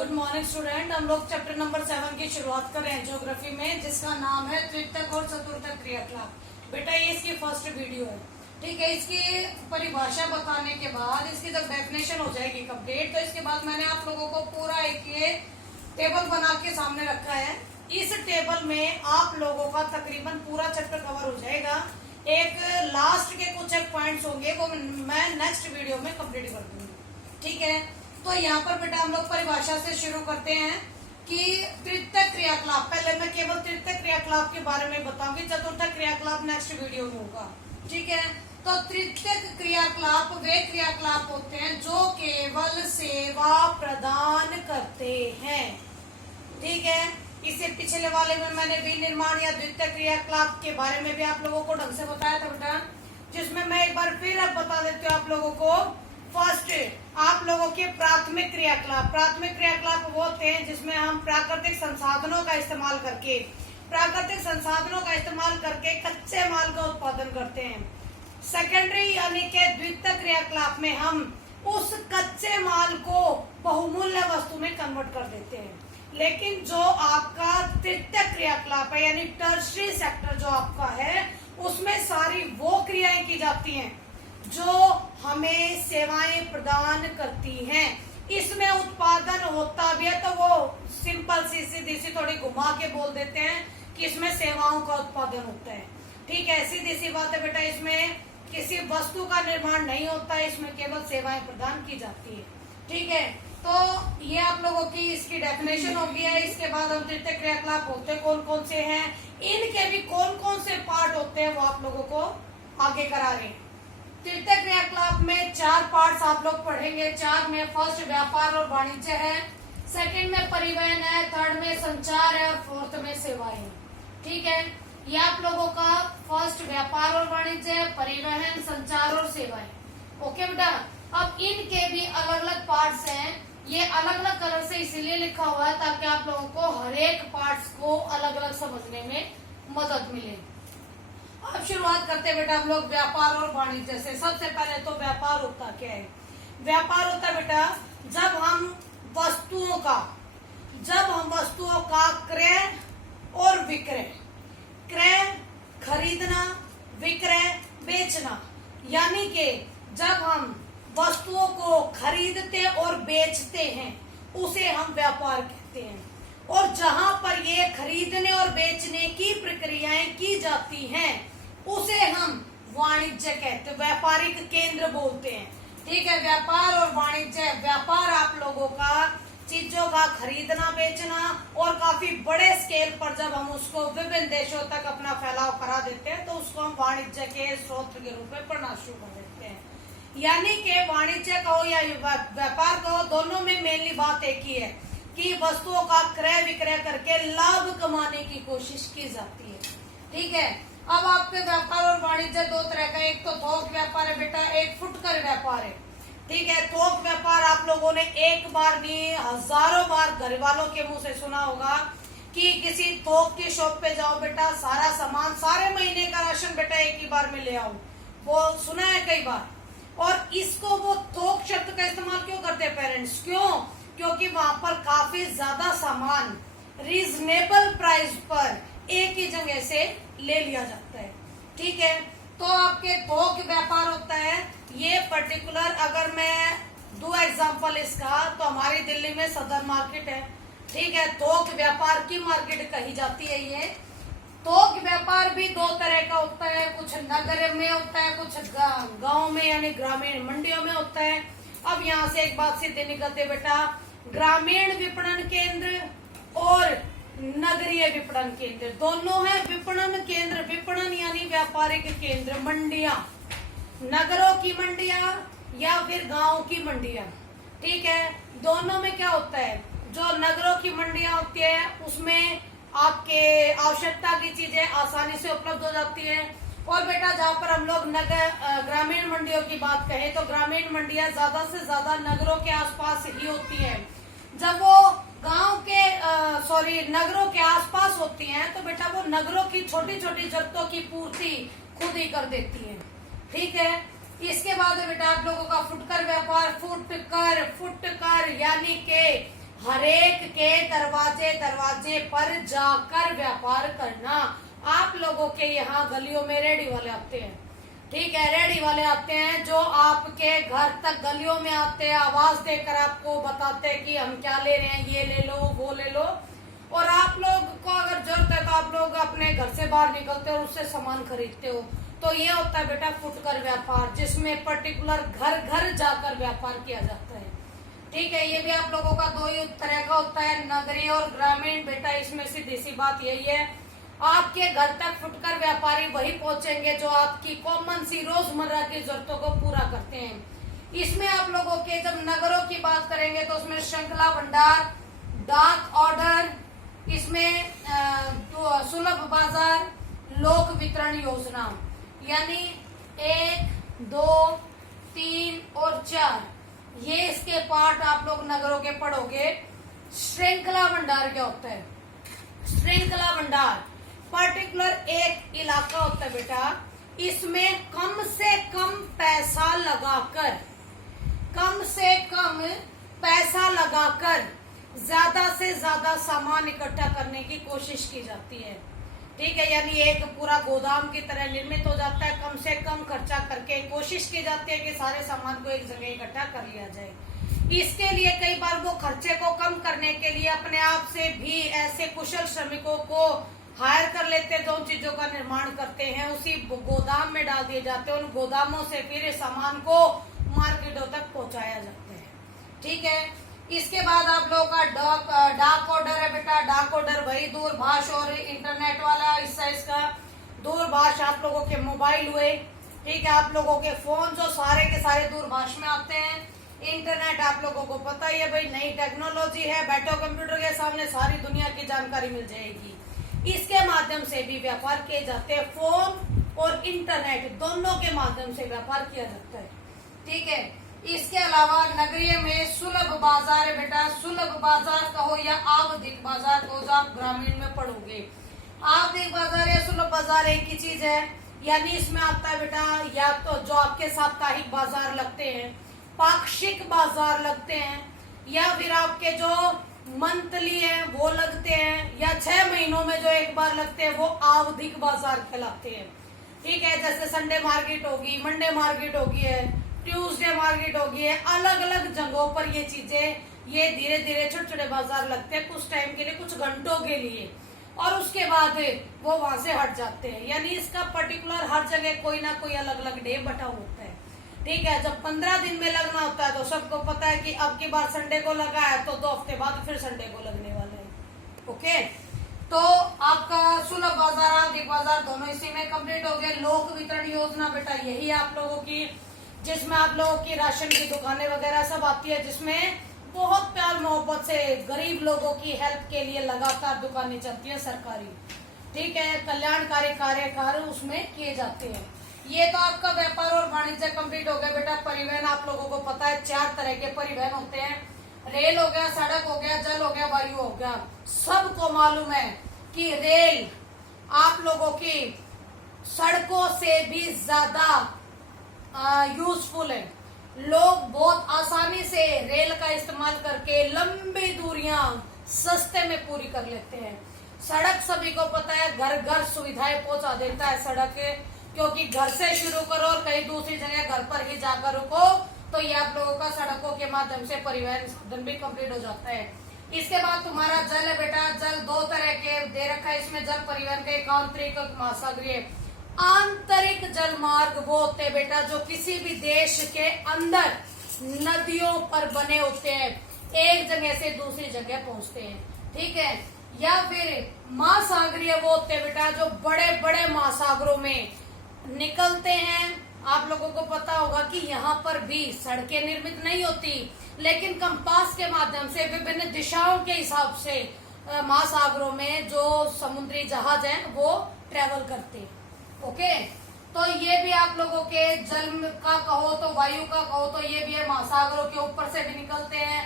Good morning student. हम लोग chapter number 7 की शुरुआत कर रहे हैं ज्योग्राफी में, जिसका नाम है त्रितक और चतुर्थक क्रियाकलाप। बेटा ये इसकी फर्स्ट वीडियो है, ठीक है। इसकी परिभाषा बताने के बाद इसकी जब डेफिनेशन हो जाएगी कंप्लीट, तो इसके बाद मैंने आप लोगों को पूरा एक ये टेबल बना के सामने रखा है। इस टेबल में आप लोगों का तकरीबन पूरा चैप्टर कवर हो जाएगा। एक लास्ट के कुछ एक पॉइंट्स होंगे, वो मैं नेक्स्ट वीडियो में कंप्लीट कर दूंगी, ठीक है। तो यहाँ पर बेटा हम लोग परिभाषा से शुरू करते हैं कि तृतीयक क्रियाकलाप, पहले मैं केवल तृतीयक क्रियाकलाप के बारे में बताऊंगी, चतुर्थक क्रियाकलाप नेक्स्ट वीडियो में होगा, ठीक है। तो तृतीयक क्रियाकलाप वे क्रियाकलाप होते हैं जो केवल सेवा प्रदान करते हैं, ठीक है। इससे पिछले वाले में मैंने विनिर्माण या द्वितीयक क्रियाकलाप के बारे में भी आप लोगों को ढंग से बताया था बेटा, जिसमें मैं एक बार फिर अब बता देती हूँ आप लोगों को। फर्स्ट आप लोगों के प्राथमिक क्रियाकलाप, प्राथमिक क्रियाकलाप वो होते हैं जिसमें हम प्राकृतिक संसाधनों का इस्तेमाल करके कच्चे माल का उत्पादन करते हैं। सेकेंडरी यानी के द्वितीयक क्रियाकलाप में हम उस कच्चे माल को बहुमूल्य वस्तु में कन्वर्ट कर देते हैं। लेकिन जो आपका तृतीयक क्रियाकलाप है यानी टर्शरी सेक्टर जो आपका है, उसमें सारी वो क्रियाएं की जाती हैं जो हमें सेवाएं प्रदान करती हैं। इसमें उत्पादन होता भी है, तो वो सिंपल सी सीधी सी थोड़ी घुमा के बोल देते हैं कि इसमें सेवाओं का उत्पादन होता है, ठीक है। सीधी सी बात है बेटा, इसमें किसी वस्तु का निर्माण नहीं होता है, इसमें केवल सेवाएं प्रदान की जाती है, ठीक है। तो ये आप लोगों की इसकी डेफिनेशन हो गई है। इसके बाद हम तृतीयक क्रियाकलाप होते कौन कौन से हैं, इनके भी कौन कौन से पार्ट होते हैं वो आप लोगों को आगे करा रहे हैं। तृतीयक क्रियाकलाप में 4 पार्ट्स आप लोग पढ़ेंगे। 4 में फर्स्ट व्यापार और वाणिज्य है, सेकंड में परिवहन है, थर्ड में संचार है और फोर्थ में सेवाएं, ठीक है। ये आप लोगों का फर्स्ट व्यापार और वाणिज्य है, परिवहन, संचार और सेवाएं, ओके बेटा। अब इनके भी अलग अलग पार्ट्स हैं। ये अलग अलग कलर से इसीलिए लिखा हुआ है ताकि आप लोगों को हर एक पार्ट्स को अलग अलग समझने में मदद मिले। अब शुरुआत करते हैं बेटा हम लोग व्यापार और वाणिज्य से। सबसे पहले तो व्यापार होता क्या है? व्यापार होता है बेटा जब हम वस्तुओं का क्रय और विक्रय, क्रय खरीदना, विक्रय बेचना, यानी कि जब हम वस्तुओं को खरीदते और बेचते हैं उसे हम व्यापार कहते हैं। और जहां पर ये खरीदने और बेचने की प्रक्रियाएं की जाती हैं उसे हम वाणिज्य कहते हैं, व्यापारिक केंद्र बोलते हैं, ठीक है। व्यापार और वाणिज्य, व्यापार आप लोगों का चीजों का खरीदना बेचना, और काफी बड़े स्केल पर जब हम उसको विभिन्न देशों तक अपना फैलाव करा देते हैं तो उसको हम वाणिज्य के स्रोत के रूप में पढ़ना शुरू कर देते हैं। यानी कि वाणिज्य कहो या व्यापार कहो, दोनों में मेनली बात एक ही है कि वस्तुओं का क्रय विक्रय करके लाभ कमाने की कोशिश की जाती है, ठीक है। अब आपके व्यापार और वाणिज्य 2 तरह का, एक तो थोक व्यापार है बेटा, एक फुटकर व्यापार है, ठीक है। थोक व्यापार आप लोगों ने एक बार नहीं हजारों बार घर वालों के मुंह से सुना होगा कि किसी थोक की शॉप पे जाओ बेटा, सारा सामान सारे महीने का राशन बेटा एक ही बार में ले आओ, वो सुना है कई बार। और इसको वो थोक शब्द का इस्तेमाल क्यों करते हैं पेरेंट्स? क्योंकि वहां पर काफी ज्यादा सामान रीजनेबल प्राइस पर एक ही जगह से ले लिया जाता है, ठीक है। तो आपके थोक व्यापार होता है ये पर्टिकुलर, अगर मैं दो एग्जांपल इसका, तो हमारी दिल्ली में सदर मार्केट है, ठीक है। थोक व्यापार की मार्केट कही जाती है ये। थोक व्यापार भी 2 तरह का होता है, कुछ नगर में होता है, कुछ गांव में यानी ग्रामीण मंडियों में होता है। अब यहाँ से एक बात सीधे निकलते बेटा, ग्रामीण विपणन केंद्र और नगरीय विपणन केंद्र दोनों है। विपणन केंद्र, विपणन यानी व्यापारिक केंद्र, मंडियां, नगरों की मंडियां या फिर गांव की मंडियां, ठीक है। दोनों में क्या होता है, जो नगरों की मंडियां होती है उसमें आपके आवश्यकता की चीजें आसानी से उपलब्ध हो जाती है। और बेटा जहाँ पर हम लोग ग्रामीण मंडियों की बात कहें तो ग्रामीण मंडियां ज्यादा से ज्यादा नगरों के आसपास ही होती है। जब वो गांव के नगरों के आसपास होती हैं तो बेटा वो नगरों की छोटी छोटी जरूरतों की पूर्ति खुद ही कर देती है, ठीक है। इसके बाद बेटा आप लोगों का फुटकर व्यापार, फुटकर यानी के हरेक के दरवाजे दरवाजे पर जाकर व्यापार करना। आप लोगों के यहाँ गलियों में रेडी वाले आते हैं, ठीक है, रेडी वाले आते हैं जो आपके घर तक गलियों में आते हैं, आवाज देकर आपको बताते हैं कि हम क्या ले रहे हैं, ये ले लो वो ले लो। और आप लोग को अगर जरूरत है तो आप लोग अपने घर से बाहर निकलते हो और उससे सामान खरीदते हो। तो ये होता है बेटा फुटकर व्यापार, जिसमें पर्टिकुलर घर घर जाकर व्यापार किया जाता है, ठीक है। ये भी आप लोगों का दो ही तरह का होता है, नगरीय और ग्रामीण। बेटा इसमें सीधी सी बात यही है, आपके घर तक फुटकर व्यापारी वही पहुंचेंगे जो आपकी कॉमन सी रोजमर्रा की जरूरतों को पूरा करते हैं। इसमें आप लोगों के जब नगरों की बात करेंगे तो उसमें श्रृंखला भंडार, डाक ऑर्डर, इसमें सुलभ बाजार, लोक वितरण योजना, यानी 1, 2, 3 और 4 ये इसके पार्ट आप लोग नगरों के पढ़ोगे। श्रृंखला भंडार क्या होता है? श्रृंखला भंडार पर्टिकुलर एक इलाका होता है बेटा, इसमें कम से कम पैसा लगाकर, कम से कम पैसा लगाकर ज्यादा से ज्यादा सामान इकट्ठा करने की कोशिश की जाती है, ठीक है। यानी एक पूरा गोदाम की तरह निर्मित हो जाता है, कम से कम खर्चा करके कोशिश की जाती है कि सारे सामान को एक जगह इकट्ठा कर लिया जाए। इसके लिए कई बार वो खर्चे को कम करने के लिए अपने आप से भी ऐसे कुशल श्रमिकों को हायर कर लेते हैं जो उन चीजों का निर्माण करते हैं, उसी गोदाम में डाल दिए जाते हैं। उन गोदामों से फिर सामान को मार्केटों तक पहुंचाया जाता है, ठीक है। इसके बाद आप लोगों का डाक ऑर्डर है बेटा। डाक ऑर्डर वही दूरभाष और इंटरनेट वाला हिस्सा इसका। दूरभाष आप लोगों के मोबाइल हुए, ठीक है, आप लोगों के फोन जो सारे के सारे दूरभाष में आते हैं। इंटरनेट आप लोगों को पता ही है भाई, नई टेक्नोलॉजी है, बैठो कंप्यूटर के सामने सारी दुनिया की जानकारी मिल जाएगी। इसके माध्यम से भी व्यापार किए जाते हैं, फोन और इंटरनेट दोनों के माध्यम से व्यापार किया जाता है, ठीक है। इसके अलावा नगरीय में सुलभ बाजार है बेटा। सुलभ बाजार कहो या आवधिक बाजार कहो, जो आप ग्रामीण में पढ़ोगे। आवधिक बाजार या सुलभ बाजार एक ही चीज है, यानी इसमें आता है बेटा या तो जो आपके साप्ताहिक बाजार लगते हैं, पाक्षिक बाजार लगते हैं, या फिर आपके जो मंथली है वो लगते हैं, या 6 महीनों में जो एक बार लगते हैं वो आवधिक बाजार कहलाते हैं, ठीक है। जैसे संडे मार्केट होगी, मंडे मार्केट होगी है, ट्यूसडे मार्केट होगी है, अलग अलग जगहों पर ये चीजें ये धीरे धीरे छोटे छोटे बाजार लगते हैं कुछ टाइम के लिए, कुछ घंटों के लिए, और उसके बाद वो वहां से हट जाते हैं। यानी इसका पर्टिकुलर हर जगह कोई ना कोई अलग अलग डे बटा होता है, ठीक है। जब 15 दिन में लगना होता है तो सबको पता है कि अब की बार संडे को लगा है तो 2 हफ्ते बाद फिर संडे को लगने वाला है, ओके। तो आपका सुलभ बाजार आवधिक बाजार दोनों इसी में कंप्लीट हो गए। लोक वितरण योजना बेटा यही है आप लोगों की, जिसमें आप लोगों की राशन की दुकानें वगैरह सब आती है, जिसमें बहुत प्यार मोहब्बत से गरीब लोगों की हेल्प के लिए लगातार दुकानें चलती है सरकारी, ठीक है। कल्याणकारी कार्यकार उसमें किए जाते हैं। ये तो आपका व्यापार और वाणिज्य कंप्लीट हो गया बेटा। परिवहन आप लोगों को पता है 4 तरह के परिवहन होते हैं, रेल हो गया, सड़क हो गया, जल हो गया, वायु हो गया। सबको मालूम है कि रेल आप लोगों की सड़कों से भी ज्यादा यूजफुल है। लोग बहुत आसानी से रेल का इस्तेमाल करके लंबी दूरियां सस्ते में पूरी कर लेते हैं। सड़क सभी को पता है घर घर सुविधाएं पहुंचा देता है सड़क, क्योंकि घर से शुरू करो और कहीं दूसरी जगह घर पर ही जाकर रुको, तो ये आप लोगों का सड़कों के माध्यम से परिवहन साधन भी कंप्लीट हो जाता है। इसके बाद तुम्हारा जल है बेटा। जल 2 तरह के दे रखा है इसमें, जल परिवहन का एक आंतरिक और महासागरीय। आंतरिक जल मार्ग वो होते हैं बेटा जो किसी भी देश के अंदर नदियों पर बने होते हैं, एक जगह से दूसरी जगह पहुंचते हैं, ठीक है। या फिर महासागरीय वो होते हैं बेटा जो बड़े बड़े महासागरों में निकलते हैं। आप लोगों को पता होगा कि यहाँ पर भी सड़कें निर्मित नहीं होती, लेकिन कंपास के माध्यम से विभिन्न दिशाओं के हिसाब से महासागरों में जो समुद्री जहाज हैं वो ट्रेवल करते हैं, ओके। तो ये भी आप लोगों के जल का कहो तो वायु का कहो तो ये भी है, महासागरों के ऊपर से भी निकलते हैं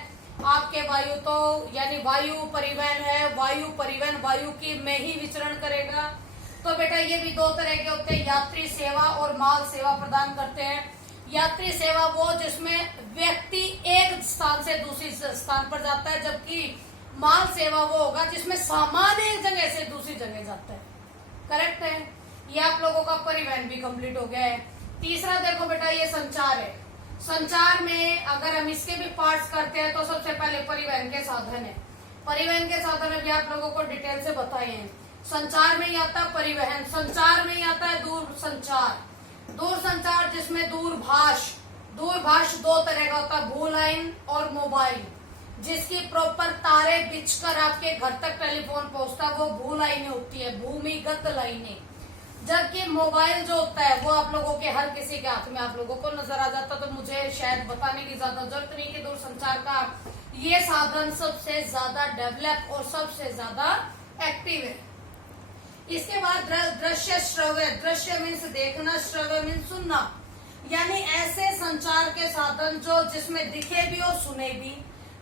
आपके वायु, तो यानी वायु परिवहन है। वायु परिवहन वायु की में ही विचरण करेगा। तो बेटा ये भी 2 तरह के होते हैं, यात्री सेवा और माल सेवा प्रदान करते हैं। यात्री सेवा वो जिसमें व्यक्ति एक स्थान से दूसरी स्थान पर जाता है, जबकि माल सेवा वो होगा जिसमें सामान एक जगह से दूसरी जगह जाता है। करेक्ट है। ये आप लोगों का परिवहन भी कंप्लीट हो गया है। तीसरा देखो बेटा, ये संचार है। संचार में अगर हम इसके भी पार्ट्स करते हैं तो सबसे पहले परिवहन के साधन है। परिवहन के साधन भी आप लोगों को डिटेल से बताए हैं। संचार में ही आता है परिवहन, संचार में ही आता है दूर संचार। दूर संचार जिसमें दूरभाष दो तरह का होता है, भू लाइन और मोबाइल, जिसकी प्रॉपर तारे बिछकर आपके घर तक टेलीफोन पहुंचता है, वो भू लाइनें होती है, भूमिगत लाइनें। जबकि मोबाइल जो होता है वो आप लोगों के हर किसी के हाथ में आप लोगों को नजर आ जाता, तो मुझे शायद बताने की ज्यादा जरूरत नहीं कि दूरसंचार का ये साधन सबसे ज्यादा डेवलप और सबसे ज्यादा एक्टिव है। इसके बाद दृश्य श्रव्य, दृश्य मीन्स देखना, श्रव्य मीन्स सुनना, यानी ऐसे संचार के साधन जो जिसमें दिखे भी और सुने भी।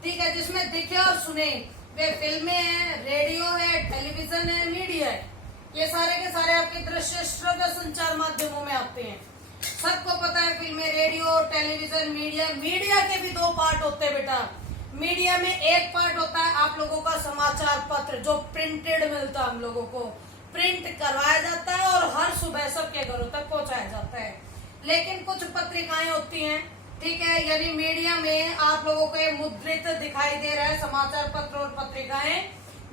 ठीक है, जिसमें दिखे और सुने वे फिल्में हैं, रेडियो है, टेलीविजन है, मीडिया है। ये सारे के सारे आपके दृश्य श्रव्य संचार माध्यमों में आते हैं। सबको पता है फिल्में, रेडियो, टेलीविजन, मीडिया। मीडिया के भी दो पार्ट होते हैं बेटा। मीडिया में एक पार्ट होता है आप लोगों का समाचार पत्र, जो प्रिंटेड मिलता है, हम लोगों को प्रिंट करवाया जाता है और हर सुबह सबके घरों तक पहुंचाया जाता है। लेकिन कुछ पत्रिकाएं होती हैं, ठीक है, यानी मीडिया में आप लोगों को मुद्रित दिखाई दे रहा है समाचार पत्र और पत्रिकाएं।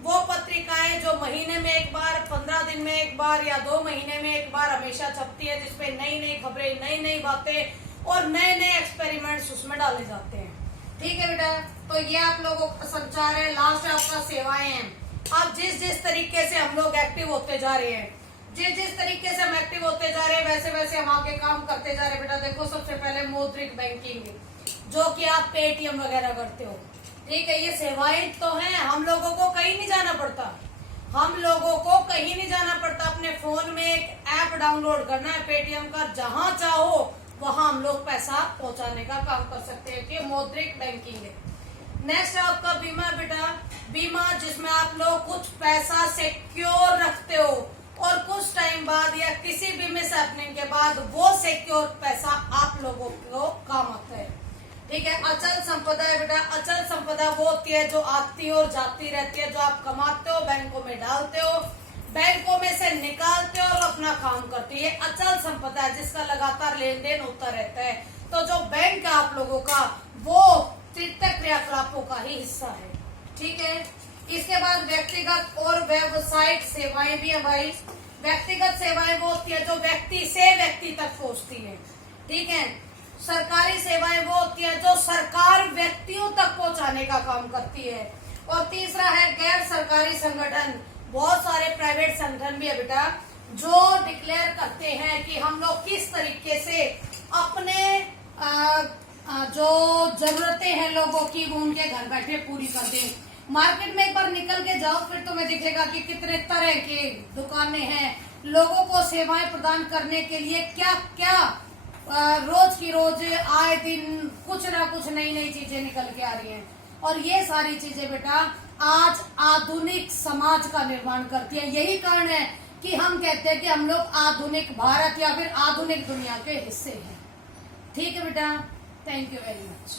वो पत्रिकाएं जो महीने में एक बार, 15 दिन में एक बार या 2 महीने में एक बार हमेशा छपती है, जिसपे नई नई खबरें, नई नई बातें और नए नए एक्सपेरिमेंट्स उसमें डाले जाते हैं। ठीक है बेटा, तो ये आप लोगों का संचार है। लास्ट आपका सेवाएं हैं। अब जिस जिस तरीके से हम लोग एक्टिव होते जा रहे हैं, जिस तरीके से हम एक्टिव होते जा रहे हैं, वैसे वैसे हम आगे काम करते जा रहे हैं। बेटा देखो, सबसे पहले मौद्रिक बैंकिंग, जो कि आप पेटीएम वगैरह करते हो। ठीक है, ये सेवाएं तो हैं, हम लोगों को कहीं नहीं जाना पड़ता। हम लोगों को कहीं नहीं जाना पड़ता, अपने फोन में एक ऐप डाउनलोड करना है पेटीएम का, जहां चाहो वहां हम लोग पैसा पहुंचाने का काम कर सकते हैं। कि मौद्रिक बैंकिंग है। नेक्स्ट आपका बीमा बेटा, बीमा जिसमें आप लोग कुछ पैसा सिक्योर रखते हो और कुछ टाइम बाद या किसी भी मिस हैपनिंग के बाद वो सिक्योर पैसा आप लोगों को काम आता है। ठीक है, अचल संपदा है बेटा। अचल संपदा वो होती है जो आती और जाती रहती है, जो आप कमाते हो, बैंकों में डालते हो, बैंकों में से निकालते हो और अपना काम करती है। अचल संपदा है जिसका लगातार लेन देन होता रहता है। तो जो बैंक है आप लोगों का, वो वित्तीय क्रियाकलापों का ही हिस्सा है। ठीक है, इसके बाद व्यक्तिगत और व्यावसायिक सेवाएं भी है भाई। व्यक्तिगत सेवाएं वो होती है जो व्यक्ति से व्यक्ति तक पहुंचती है। ठीक है, सरकारी सेवाएं वो होती है जो सरकार व्यक्तियों तक पहुंचाने का काम करती है। और तीसरा है गैर सरकारी संगठन। बहुत सारे प्राइवेट संगठन भी है बेटा, जो डिक्लेयर करते हैं कि हम लोग किस तरीके से अपने जो जरूरतें हैं लोगों की, वो उनके घर बैठे पूरी कर दें। मार्केट में एक बार निकल के जाओ, फिर तुम्हें दिखेगा कि कितने तरह के दुकानें हैं। लोगों को सेवाएं प्रदान करने के लिए क्या क्या रोज की रोज, आए दिन कुछ ना कुछ नई नई चीजें निकल के आ रही हैं। और ये सारी चीजें बेटा आज आधुनिक समाज का निर्माण करती है। यही कारण है कि हम कहते हैं कि हम लोग आधुनिक भारत या फिर आधुनिक दुनिया के हिस्से हैं। ठीक है बेटा, थैंक यू वेरी मच।